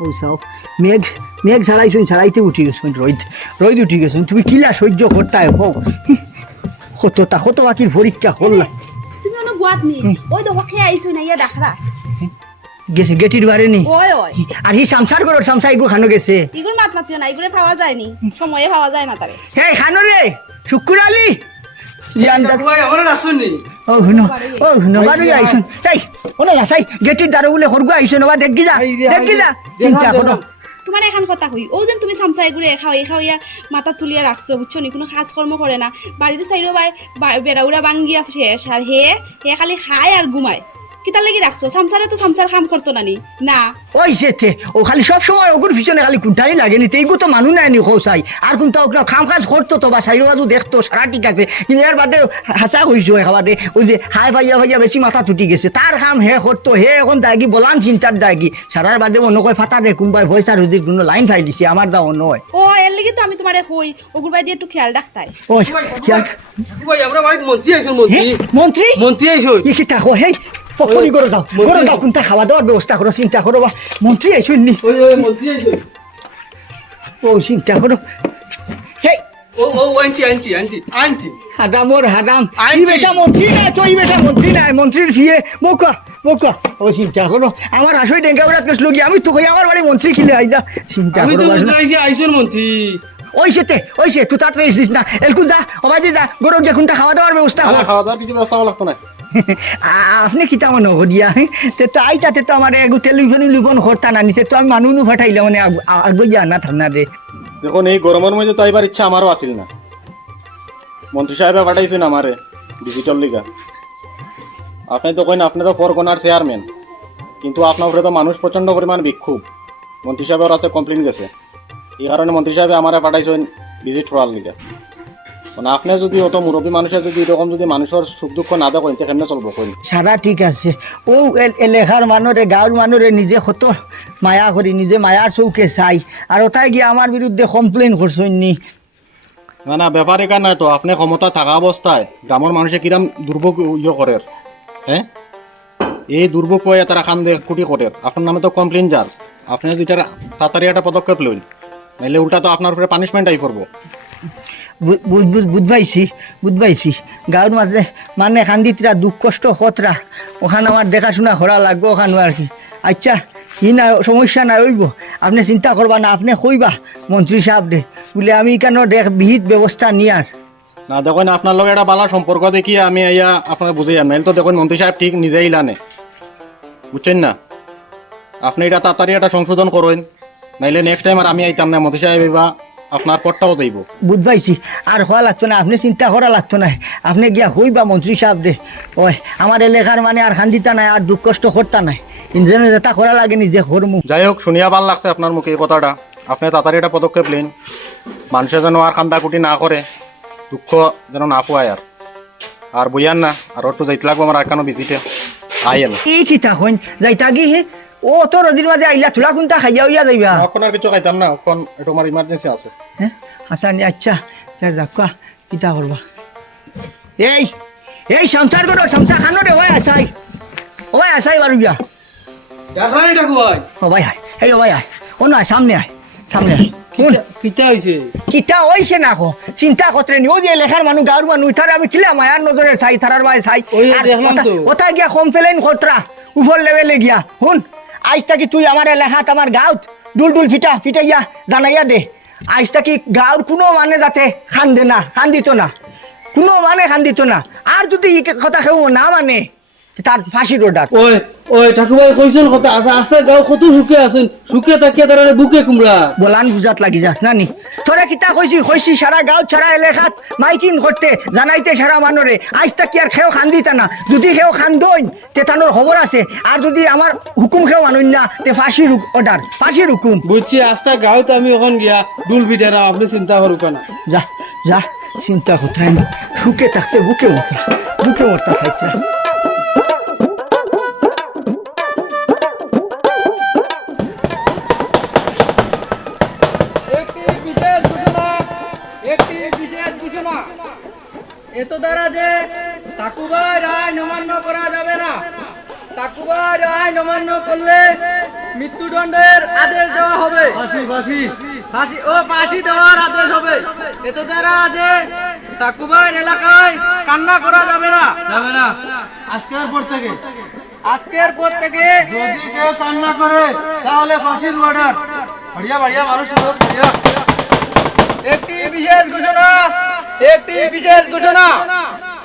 ও চাও মেঘ মেঘ ছাড়াইছুন ছাড়াইতে উঠি গেছুন রোদ রোদ উঠি গেছুন তুমি কিলা সহ্য করতাই হোক কত বাকির পরীক্ষা করলাম তুমি অন্য বুয়াত নি ওই দেখো খেয়ে আইছো না ইয়া ডাকরা গেটির বারে নি ওই ওই আর হি সামসার ঘর সামসা ইগু খানো গেছে ইগুর মাত মাতিও না ইগুরে পাওয়া যায়নি সময়ে পাওয়া যায় না তারে হে খানো রে শুক্র আলী ভাই আমার আসুননি ও হুনো বারু আইছুন এই ওনা যাই গেটির দ্বারা বলে হরগু আইছুন বা দেখি যা চিন্তা করো তোমার এখন কথা হই ও যেন তুমি সামসা এগুলো খাওয়াইয়া মাথা তুলিয়া রাখছো বুঝছো নি কোনো কাজকর্ম করে না বাড়িতে চাইরো ভাই বেড়াউড়া ভাঙ্গিয়া শেষ আর হে খালি খায় আর ঘুমায় কিতা লাগি রাখছো সামসারে তো সামসার কাম করতো না ওই সেতে ও খালি সব সময় ওগুর পিছনে খালি কুন্টাই লাগে নি তেইগু তো মানু নাই নি খোসাই আর কোনটা ওগুলো খাম কাজ করতো তো বা সাইরো বাদু দেখতো সারা ঠিক আছে কিন্তু এর বাদে হাসা হইছো একেবারে ওই যে হাই ভাইয়া বেশি মাথা তুটি গেছে তার কাম হে করতো হে এখন দাগি বলান চিন্তার দাগি সারার বাদে অন্য কয় ফাটা দে কুম্বাই ভয়সা রুজির কোনো লাইন ফাই দিছে আমার দা অন্য হয় ও এর লাগি তো আমি তোমারে কই ওগুর ভাই দিয়ে একটু খেয়াল রাখতাই ওই ভাই আমরা বাড়িতে মন্ত্রী আইছুন মন্ত্রী মন্ত্রী আইছুন কি থাকো হেই ফোনি করে দাও কোনটা খাওয়া দাওয়ার ব্যবস্থা করো চিন্তা করো বা মন্ত্রী আইসুন নি ওই মন্ত্রী আইছুন ও চিন্তা করো হেই ও আনছি হাদামর হাদাম আইন ই জি। বেটা মন্ত্রী না তো ই বেটা মন্ত্রী না মন্ত্রীর ফিয়ে মোকা ও চিন্তা করো আমার আসলে ডেঙ্গা বেড়াত কেস লগি আমি তো কই আমার বাড়ি মন্ত্রী খিলে আইজা চিন্তা আমি করো তো বাসনা। বুঝতে আইছি আইছুন মন্ত্রী ওই সে তুই তাড়াতাড়ি এসিস না এলকু যা ওবাজি যা গরম যে কোনটা খাওয়া দাওয়ার ব্যবস্থা আমার কর। খাওয়া দাওয়ার কিছু ব্যবস্থা লাগতো না আপনি কি তেমন হরিয়া তে তো আইতাতে তো আমার এগু টেলিফোন লিফোন করতা না নিতে তো আমি মানুষ ফাটাইলে মানে আগুইয়া না থামনা রে দেখুন এই গরমের মধ্যে তো এবার ইচ্ছা আমারও আসিল না মন্ত্রী সাহেবে পাঠাইছেন আমারে ডিজিটাল লিগা আপনি তো কইন আপনি তো ফরগনার চেয়ারম্যান কিন্তু আপনার উপরে তো মানুষ প্রচণ্ড পরিমাণ বিক্ষোভ মন্ত্রী সাহেবের আছে কমপ্লেন গেছে এই কারণে মন্ত্রী সাহেবে আমারে পাঠাইছেন ভিজিট করার লিগা মানে আপনি যদি অত মুরব্বী মানুষের যদি এরকম যদি মানুষের সুখ দুঃখ না দেখেন তো কেমনে চলবো কইন সারা ঠিক আছে ও এলেখার মানুরে গাঁৱৰ মানুরে নিজে কত মায়া করি নিজে মায়ার চৌকে চাই আর ওটাই গিয়ে আমার বিরুদ্ধে কমপ্লেন করছেন নি না না ব্যাপার এখানে নাই তো আপনি ক্ষমতা থাকা অবস্থায় গ্রামের মানুষে কিরাম দুর্ভোগ ইয়ে করে হ্যাঁ এই দুর্ভোগ কয়ে তারা খান দিয়ে কুটি করে আপনার নামে তো কমপ্লেন যার আপনি যেটা তাড়াতাড়ি একটা পদক্ষেপ লইন নাইলে উল্টা তো আপনার উপরে পানিশমেন্ট আই করবো বুঝবাইছি গাঁৱৰ মাঝে মানে খান্দিতরা দুঃখ কষ্ট কতরা ওখানে আমার দেখাশোনা করা লাগবে ওখানে আর কি আচ্ছা ই না সমস্যা না হইব আপনি চিন্তা করবা না আপনি কইবা মন্ত্রী সাহেব দে বলে আমি কেন বিহিত ব্যবস্থা নিয়ার না দেখুন আপনার লগে একটা বালা সম্পর্ক দেখিয়ে আমি ইয়া আপনার বুঝাই আর নাইলে তো দেখুন মন্ত্রী সাহেব ঠিক নিজেই লানে বুঝছেন না আপনি এটা তাড়াতাড়ি একটা সংশোধন করেন নাইলে নেক্সট টাইম আর আমি আইতাম না মন্ত্রী সাহেব বা আপনার পটটাও যাইব বুঝবাইছি আর হওয়া লাগতো না আপনি চিন্তা করা লাগতো না আপনি গিয়া হইবা মন্ত্রী সাহেব দে ওই আমার এলাকার মানে আর খান্দিতা নাই আর দুঃখ কষ্ট করতা নাই ইনজেনে যেটা করা লাগে নিজে করমু যাই হোক শুনিয়া ভাল লাগছে আপনার মুখে এই কথাটা আপনি তাড়াতাড়ি একটা পদক্ষেপ নিন মানুষে যেন আর কান্দাকুটি না করে দুঃখ যেন না পোয়ায় আর বইয়ান না আর একটু যাইতে লাগবো আমার একানো ভিজিটে আইয়েন এই কিতা হইন যাইতা গি হে ও তোর নদীর মাঝে আইলা তুলা কোনটা খাইয়া হইয়া যাইবা এখন আর কিছু খাইতাম না এখন একটু আমার ইমার্জেন্সি আছে হ্যাঁ হাসানি আচ্ছা চার যাকা কিতা করবা এই এই সংসার করো সংসার খানো রে ওই আসাই বারুবিয়া ডাকরানি ডাকু ভাই ও ভাই আয় এই ও ভাই আয় ও না সামনে আয় কোন কিতা হইছে কিতা হইছে না কো চিন্তা করতে নি ও যে লেখার মানুষ গাঁর মানুষ তারা আমি কিলা মায়ার নজরে চাই তারার ভাই চাই ওই দেখলাম তো। ওটা গিয়া কমপ্লেন করতরা উপর লেভেলে গিয়া হুন আজ থাকি তুই আমার এলাকাত আমার গাঁত ডুল ফিটাইয়া জানাইয়া দে আজ থাকি গাঁর কোনো মানে যাতে খান্দে না খান্দিত না কোনো মানে খান্দিত না আর যদি ই কথা কেউ না মানে তার ফাঁসির অর্ডার ওই ঠাকুর ভাই কইছেন কথা আছে আস্তে গাও কত সুখে আছেন সুখে তাকিয়ে তারা বুকে কুমড়া বলান বুঝাত লাগি যাস না নি তোরা কিতা কইছি সারা গাঁও সারা এলাকাত মাইকিং করতে জানাইতে সারা মানুরে আজ তাক আর খেও খান দিতা না যদি খেও খান দইন তে তানোর খবর আছে আর যদি আমার হুকুম খেও আনুন না তে ফাঁসির অর্ডার ফাঁসির হুকুম বুঝছি আস্তে গাঁওতে আমি এখন গিয়া ডুল পিটারা আপনি চিন্তা করুক না যা চিন্তা করতে সুখে থাকতে বুকে মরতা থাকতে এত দ্বারা যে তাকুবার আইন অমান্য করা যাবে না তাকুবার আইন অমান্য করলে মৃত্যুদণ্ডের আদেশ দেওয়া হবে। ফাঁসি ফাঁসি ফাঁসি দেওয়ার আদেশ হবে। এত দ্বারা যে তাকুবাইর এলাকায় কান্না করা যাবে না। যাবে না আজকের পর থেকে আজকের পর থেকে যদি কেউ কান্না করে তাহলে ফাঁসির অর্ডার। বাড়িয়া বাড়িয়া মানুষ বাড়িয়া একটি বিশেষ ঘোষণা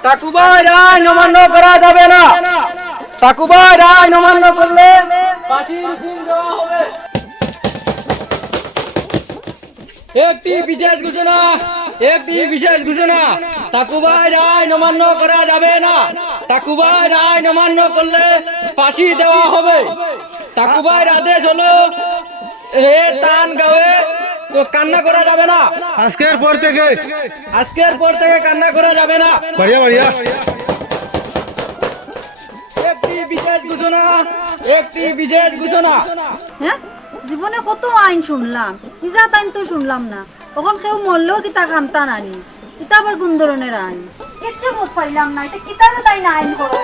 তাকুবাইর আইন অমান্য করা যাবে না। তাকুবাইর আইন অমান্য করলে ফাঁসির হুকুম দেওয়া হবে। একটি বিশেষ ঘোষণা তাকুবাইর আইন অমান্য করা যাবে না। তাকুবাইর আইন অমান্য করলে ফাঁসি দেওয়া হবে। তাকুবাইর আদেশ হলো টান গাঁয়ে তো কান্না করা যাবে না। আজকের পর থেকে কান্না করা যাবে না। বাড়িয়া বাড়িয়া একটি বিশেষ ঘোষণা হ্যাঁ জীবনে কত আইন শুনলাম, ইজাত আইন তো শুনলাম না। তখন কেউ মরলেও কিতা খান্তা নানি, কিতা আবার কোন ধরনের আইন কিচ্ছু বোধ পাইলাম না। এটা কিতা যে তাই না আইন করো।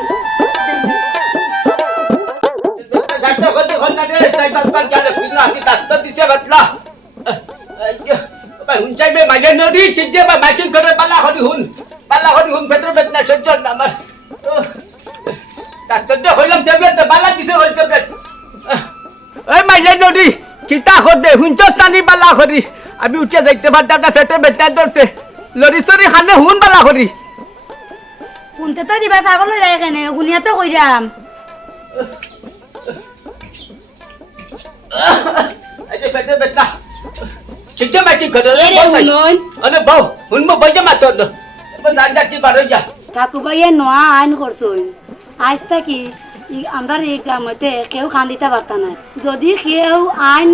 আমি উঠে যাইতে পারতাম না, পেটে বেদনা ধরছে, লরি সরি খানে হুন বালা করি। কোনটা তো দিবা পাগল হয়ে যায় কেন গুনিয়া তো কইরাম পেটে বেদনা চিন্তা মাটি করে এরে হুনন আরে বাউ হুন মো বজে মাতো না নান্দা কি বারো যা কাকুবাইয়ে নোয়া আইন করছই আজ থাকি আমরা এই গ্রামতে কেউ খান দিতে পারতা না। যদি কেউ আইন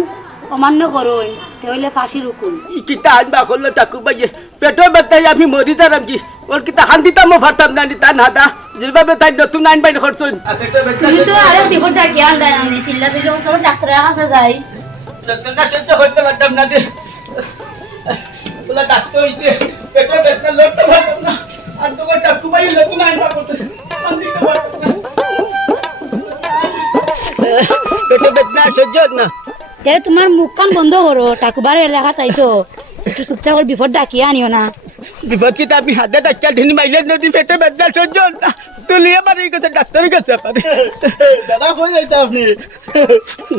অমান্য করুন তাহলে ফাঁসির হুকুম। কিতা আনবা করলো টাকু বাইয়ে পেটে বেদনা আমি মরি যারাম কি ওর কিতা খান দিতাম মো ফারতাম না নি তা নাদা যেভাবে তাই নতুন আইন বাইন করছই। তুমি তো আরে বিপদটা জ্ঞান দেয় না চিল্লা চিল্লা সব ডাক্তারের কাছে যাই ডাক্তারটা সহ্য করতে পারতাম না যে বলা ডাক্তার হইছে পেটে বেদনা লড়তে পারতাম না আর তো টাকু বাইয়ে নতুন আইন বা করতে খান দিতে পারতাম না পেটে বেদনা সহ্য না। তাহলে তোমার মুখখান বন্ধ করো, টাকুবার এলাকা তাইতো একটু চুপচাপ করে বিপদ ডাকিয়ে আনিও না। বিপদ কি আমি হাতে ডাক্তার ঢেনি মাইলে নদী পেটে বেদনা সহ্য না তুলিয়ে পারি গেছে ডাক্তারের কাছে পারে। দাদা কই যাইতা আপনি?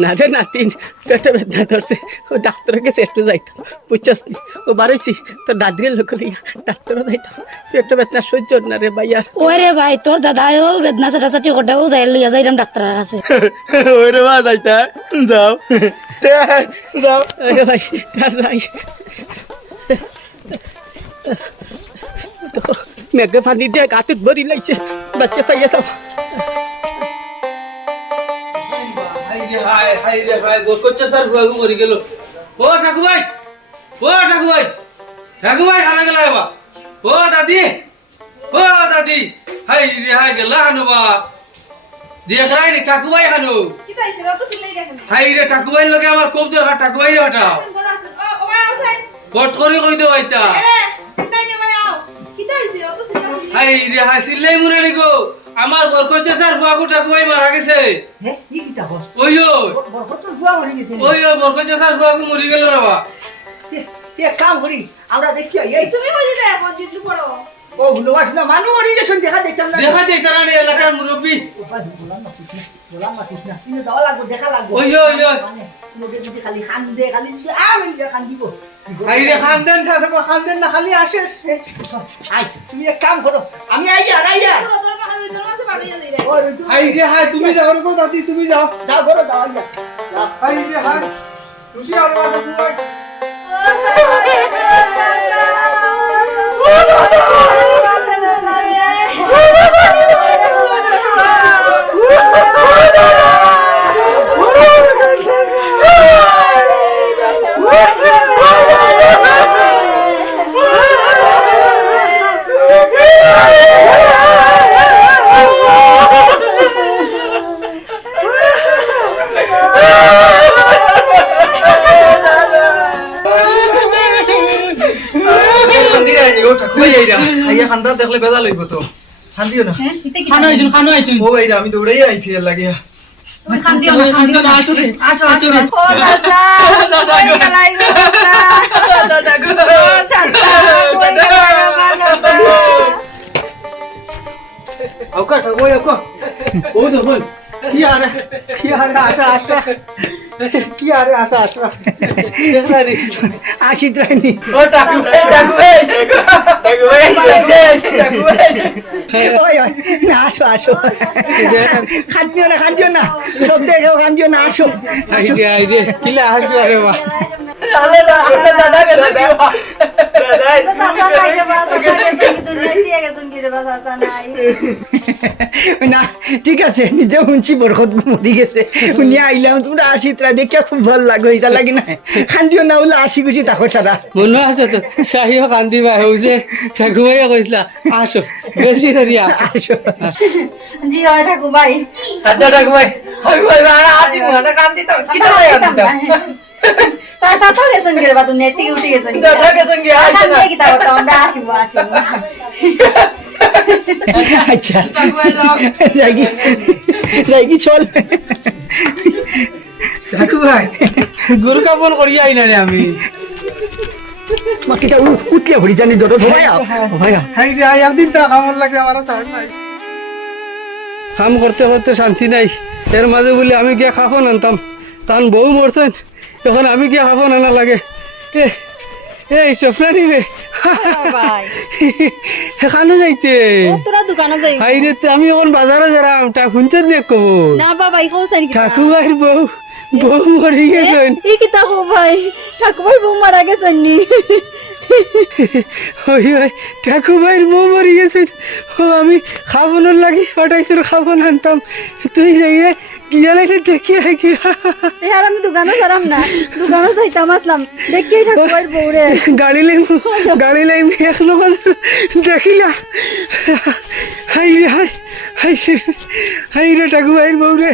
না যে নাতিন পেটে বেদনা ধরছে ও ডাক্তারের কাছে একটু যাইতাম বুঝছস নি ও বারইছি তো দাদির লোক লিয়া ডাক্তারও যাইতাম পেটে বেদনা সহ্য না রে ভাই। আর ওই রে ভাই তোর দাদাও বেদনা চাটাচাটি করতেও যাই লইয়া যাইলাম ডাক্তারের কাছে। ওই রে বা যাইতা যাও যাও আরে ভাই তার যাই মেঘে পানি দিয়ে গাঁতুত ভরি লাইছে বাচ্চা চাইয়া যাও। হাই রে হাই বকচ্চা স্যার বুয়াগু মরি গেল। ও ঠাকু ভাই খানা গেল বাবা। ও দাদি হাই রে হাই গেল হানো বা দেখ রাই নি ঠাকু ভাই হানো। হাই রে ঠাকু ভাই লগে আমার খুব দরকার, ঠাকু ভাই রে হটাও ফট করে কই দেও আইতা। হাই রে হাই সিল্লাই মুরে লিগো আমার বরকচ্চা স্যার বুয়াগু ঠাকু ভাই মারা গেছে। হ্যাঁ কি কিতা হস ওই বরকতর ফুয়া মরি গেছে। বরকচ্চা স্যার বুয়াগু মরি গেল রে বা। তে কাম করি আমরা দেখি এই তুমি বুঝি দে এখন জিতু পড়ো। ও ভুলবাস না মানু মরি গেছে দেখা দেখতাম না। দেখা দেই তারা এলাকার মুরব্বি। গোলাম মাতিস না কিন্তু দাও লাগবো দেখা লাগবো। ওই লোকে যদি খালি খান্দে খালি আমি খান্দিব। হাই রে খানদেন না খালি আসে। আই তুমি এক কাম করো আমি আই যা হাই রে হাই তুমি যাও গো দাদি তুমি যাও। যাও করো দাও আই যা হাই রে হাই খুশি হলো দাদু ভাই। খান্দা দেখলে বেদা লইব তো খান্দিও না খানো আইছুন ও ভাইরা আমি দৌড়াই আইছি এর লাগিয়া তুমি কান্দিও না, ওই কান্দো না, আসো রে। আসো আসো আসো রে। ও চাচা দাদা কই গো। গেলাই গো চাচা দাদা গো। ও চাচা কই গেলাই গো চাচা ওকা ওই ওকা ও দেখুন কি আরে আশা আশা কি আরে আশা আশা দেখলা রে আসি ট্রাইনি ও টাকু ভাই টাকু ভাই টাকু ভাই টাকু ভাই ওই ওই না আসো আসো খাদ্য না সব দেখো খাদ্য না আসো আসো আইরে কিলা আসবে রে বা আরে দাদা গেছে দাদা চাচা নাই রে বা চাচা গেছে কি দুনিয়া দিয়ে গেছেন কি রে বা চাচা নাই না ঠিক আছে নিজে শুনছি বরকত মরি গেছে শুনিয়া আইলাম তোমরা আসি তোরা দেখিয়া খুব ভাল লাগো এটা লাগি না খান্দিও না বলে আসি গুছি তাকো ছাড়া মনে আছে তো সাহিও কান্দি ভাই হইছে টাকু ভাই কইছলা আসো বেশি করিয়া আসো জি হয় ঠাকুর ভাই আচ্ছা টাকু ভাই হই হই আর আসি মটা কান্দি তো কি তো ভাই চাচা তো গেছেন কি রে বা দুনিয়া থেকে উঠে গেছেন দাদা গেছেন কি আইছে না কি তা আমরা আসিব আসিব আচ্ছা টাকু ভাই যাও যাই চল টাকু ভাই গুরু কাপন করিয়া আইনা রে আমি মাকিটা উতলে ভরি জানি যত ভাইয়া ভাইয়া হাই রে আই একদিন তা কামল লাগে আমার সাড় নাই কাম করতে করতে শান্তি নাই এর মাঝে বলে আমি গিয়ে খাবো আনতাম তান বউ মরছেন এখন আমি গিয়ে খাবো না লাগে এই সফরা নিবে ভাই এখানে যাইতে তোরা দোকানে যাই হাই রে আমি এখন বাজারে যারাম তা শুনছেন দেখ কব না বাবা এই খাওছেন কি ঠাকুর ভাইয়ের বউ বউ মরে গেছেন এই কি তা গো ভাই ঠাকুর ভাই বউ মারা গেছেন নি ওই ওই ঠাকুর ভাইয়ের বউ মরে গেছেন ও আমি খাবনোর লাগি পাঠাইছিল খাবো আনতাম তুই যাইয়ে গিয়া লাগলে দেখিয়ে গিয়া এই আর আমি দোকানে যারাম না দোকানে যাইতাম আসলাম দেখি ঠাকুর ভাই বউ রে গাড়ি লাইম এক নম্বর দেখিলা হাই রে হাই রে ঠাকুর ভাইয়ের বউ রে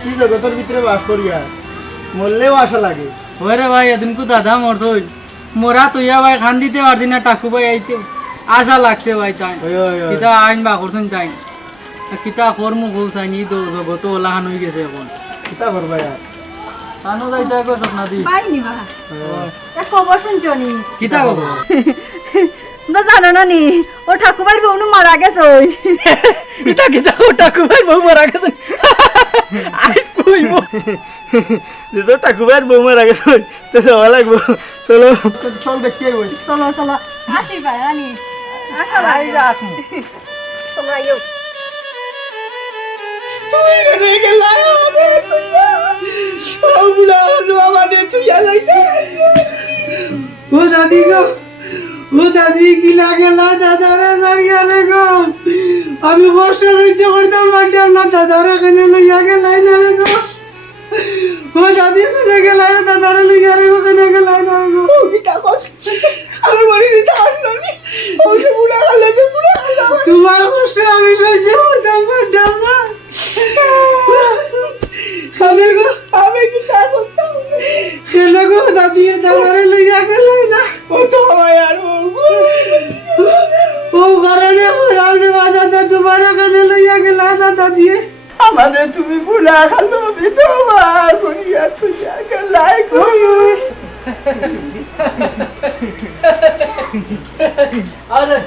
কি জগতের ভিতরে বাস করিয়া মরলেও আশা লাগে ওরে ভাই এদিন কু দাদা মরতো মোরা তুইয়া ভাই খান দিতে পারদি না টাকু ভাই আইতে আশা লাগছে ভাই তাই কিতা আইন বা করছেন তাই কিতা কর্ম কৌ চাইনি তো জগত ওলাহান হয়ে গেছে এখন কিতা করবা আর কানো যাইতে একো স্বপ্ন দি পাই নিবা তা খবর শুনছো নি কিতা কব তোমরা জানো না নি ও ঠাকুর ভাই বউ মারা গেছে ওই কিতা কিতা ও টাকু ভাই বউ মারা গেছে আইস কইব যেটা ঠাকুরের বউ মারা গেছে তো যাওয়া লাগবো চলো চল দেখি আইব চলো চলো আসি ভাই রানি আসা ভাই চলো আইও তুই রে গেলা সবলা আমাদের তুই লাইতে ও দাদি গো ও দাদি কি লাগেলা দাদারা দাঁড়িয়ে গো আমি কষ্ট সহ্য করতাম পারতাম না দাদারা কেন লইয়া গেলাই না রে গো ও দাদি কেন গেলাই দাদারা লইয়া রে গো কেন গেলাই না রে গো কিটা কস আমি মরি দিতে আসলাম ওই বুড়া গালে তো বুড়া গালে তোমার কষ্ট আমি সহ্য করতাম পারতাম না আমি গো আমি কিটা করতাম কেন গো দাদি দাদারা লইয়া গেলাই না ও তো ভাই আর ও কারণে রাউনে বাজাতে তোমার কেন লইয়া গেলা দাদা দিয়ে আমাদের তুমি বুড়া গালে বিধবা করিয়া তুই গেলাই কই আরে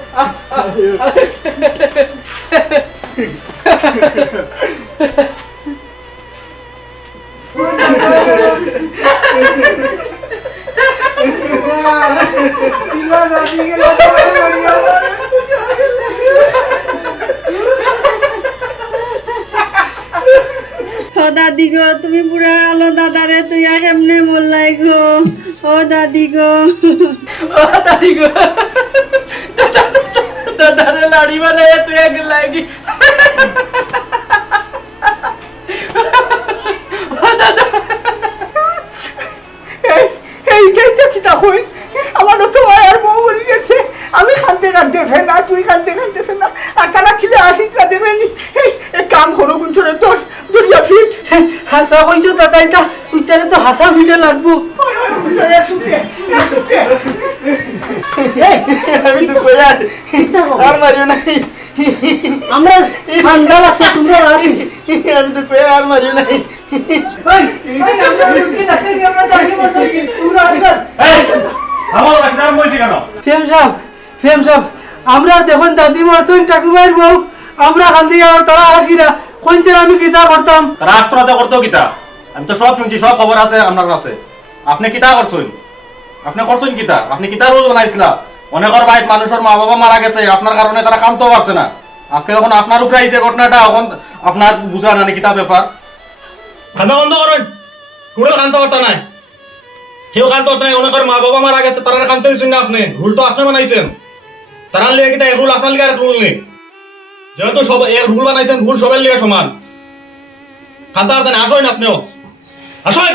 ও দাদি গো তুমি বুড়া আলো দাদারে তুই কেমনে বললাই গো ও দাদি গো ও দাদি গো দাদারে লাড়ি বানায় তুই এক লাগি এইটাই তো কিতা হই আমারও তো আর বউ মরে গেছে আমি কাঁদতে কাঁদতে ফেনা তুই কাঁদতে কাঁদতে ফেনা আর তারা খিলে আসি কাঁদতে ফেনি এই কাম করো গুঞ্চনের তোর দরিয়া ফিট হাসা কইছো দাদা এটা উইটারে তো হাসা ফিটে লাগবো আমি তো কইয়া আর মারিও নাই আমরা ঠান্ডা লাগছে তোমরা আসি আমি তো কইয়া আর মারিও নাই আমরা উঠকে লাগছে কি আমরা দাঁড়িয়ে বসে তোমরা আসো আমার একদম বইছি কেন ফেম সাহেব আমরা দেখুন দাদি মারছেন ঠাকুমার বউ আমরা খান দিয়ে আর তারা আসিরা কোনছেন আমি কিতা করতাম তারা আত্মহত্যা করতো কিতা আমি তো সব শুনছি সব খবর আছে আপনার কাছে আপনি কিতা করছেন আপনি করছেন কিতা আপনি কিতা রোল বানাইছিলা অনেকের বাইক মানুষের মা বাবা মারা গেছে আপনার কারণে তারা কামতেও পারছে না আজকে যখন আপনার উপরে আইছে ঘটনাটা এখন আপনার বুঝা না কিতা ব্যাপার কান্দা বন্ধ করেন কুড়ে কান্দতে পারতা নাই কেউ কান্দতে পারতা নাই অনেকের মা বাবা মারা গেছে তারা কান্দতে দিচ্ছেন না আপনি রুল তো আপনি বানাইছেন তারা লিয়ে কিতা রুল আপনার লিগে রুল নেই যেহেতু সব এক রুল বানাইছেন রুল সবার লিগে সমান কান্দতে পারতেন আসেন আপনিও আসেন